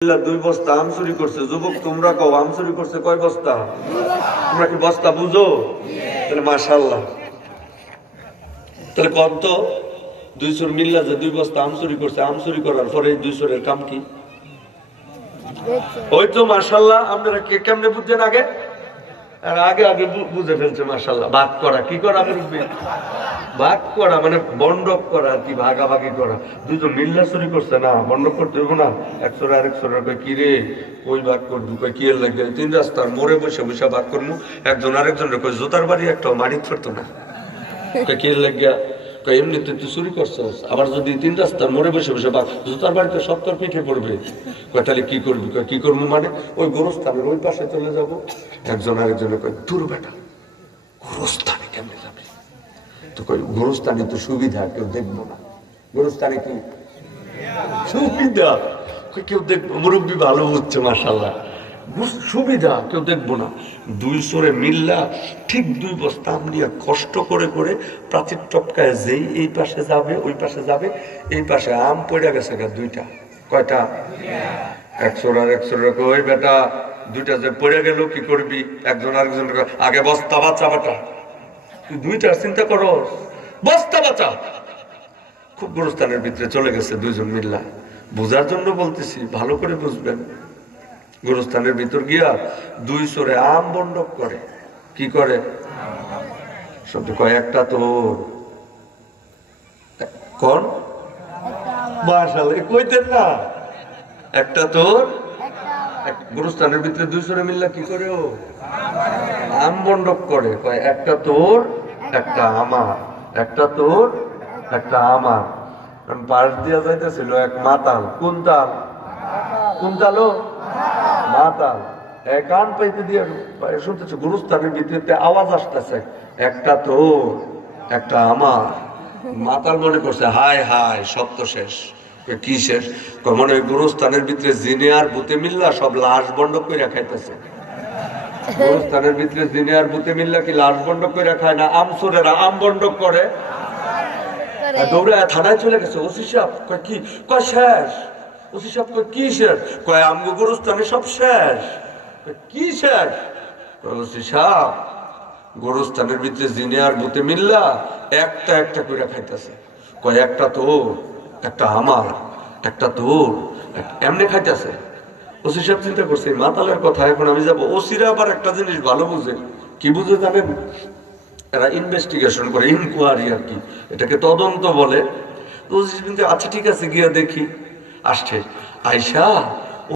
দুই বস্তা আম চুরি করছে। যুবক তোমরা কও আম চুরি করছে কয় বস্তা? তোমরা কি বস্তা বুঝো? তাহলে মাশাআল্লাহ। তাহলে কত? 200 মিল্লা যে 2 বস্তা আম চুরি করছে। আম চুরি করার পরে 200 কাম কি? ওই তো মাশাআল্লাহ। আপনারা কেমনে বুঝছেন আগে? আর আগে আগে বুঝে ফেলছে মাশাআল্লাহ। ভাগ করা কি করা? ভাগ করা মানে বন্ডক করা আর কি, ভাগাভাগি করা। দুজন মিল্লা চুরি করছে না, বন্ডক করতে হইব না। 100 আর 100 কই কি রে, কই ভাগ করবি? কই কি এর লাগে? 3 রাস্তার মোড়ে বসে বসে ভাগ করবো। একজন আরেকজনের কই জোতার বাড়ি একটা মারিত ফেরতো না। কই কি এর লাগিয়া? কই এমনিতে তুই চুরি করছস, আবার যদি 3 রাস্তার মোড়ে বসে বসে ভাগ, জোতার বাড়িতে সব তোর পিঠে পড়বে। কই তাহলে কি করবি? কই কি করবো মানে ওই গোরস্থানের ওই পাশে চলে যাবো। একজন আরেকজনের কই দূর বেটা, গোরস্থানে কেমনে যাবে? তো কই গোরস্থানে তো সুবিধা, কেউ দেখবো না। গোরস্থানে কি সুবিধা? কেউ দেখবো, মুরব্বী ভালো বুঝছে মাশাআল্লাহ। সুবিধা, কেউ দেখবো না। 200 মিল্লা ঠিক 2 বস্তা আম নিয়ে কষ্ট করে করে প্রাচীর টপকায় যেই এই পাশে যাবে ওই পাশে যাবে, এই পাশে আম পড়ে গেছে দুইটা। কয়টা? 100 আর 100 কই বেটা দুইটা যে পড়ে গেল কি করবি? একজন আরেকজন আগে বস্তা বাঁচা বেটা, তুই দুইটা চিন্তা করো, বস্তা বাঁচা। খুব গোরস্থানের ভিতরে চলে গেছে দুইজন মিল্লা। বোঝার জন্য বলতেছি, ভালো করে বুঝবেন। গোরস্থানের ভিতর গিয়া 200 আম বন্ডক করে। কি করে? শব্দ কয় একটা তোর। কোন মাশাআল্লাহ কইতেন না? একটা তোর। গোরস্থানের ভিতরে 200 মিল্লা কি করে? ও আম বন্ডক করে। কয় একটা তোর একটা আমার, একটা তোর একটা আমার। কারণ পাশ দিয়া যাইতেছিল এক মাতাল। কোন তাল? কোন তাল? মাতাল। কান পাইতে দিয়ে শুনতেছে গুরুস্থানের ভিতরে আওয়াজ আসতেছে, একটা তোর একটা আমার। মাতাল মনে করছে হায় হায় সব তো শেষ। কি শেষ? মনে হয় গুরুস্থানের ভিতরে জিনে আর ভূতে মিল্লা সব লাশ বন্ডক করে খাইতেছে। গুরুস্থানের ভিতরে জিনে আর ভূতে মিল্লা কি লাশ বন্ডক করে খায় না? আম চোরেরা আম বন্ডক করে। দৌড়ে থানায় চলে গেছে। ওসি সাহেব কয় কি? কয় শেষ। ওসি সাহেব কয় কি শেষ? কয় আমগো গোরস্থানে সব শেষ। কি শেষ? ওসি সাহেব গোরস্থানের ভিতরে জিনে আর ভূতে মিল্লা একটা একটা করে খাইতেছে। কয় একটা তোর একটা আমার, একটা তোর, এমনি খাইতেছে। ওসি সাহেব চিন্তা করছে মাতালের কথা এখন আমি যাবো। ওসিরা আবার একটা জিনিস ভালো বুঝে। কি বুঝে জানেন? এরা ইনভেস্টিগেশন করে, ইনকোয়ারি আর কি, এটাকে তদন্ত বলে। আচ্ছা ঠিক আছে গিয়া দেখি। আসছে আয়সা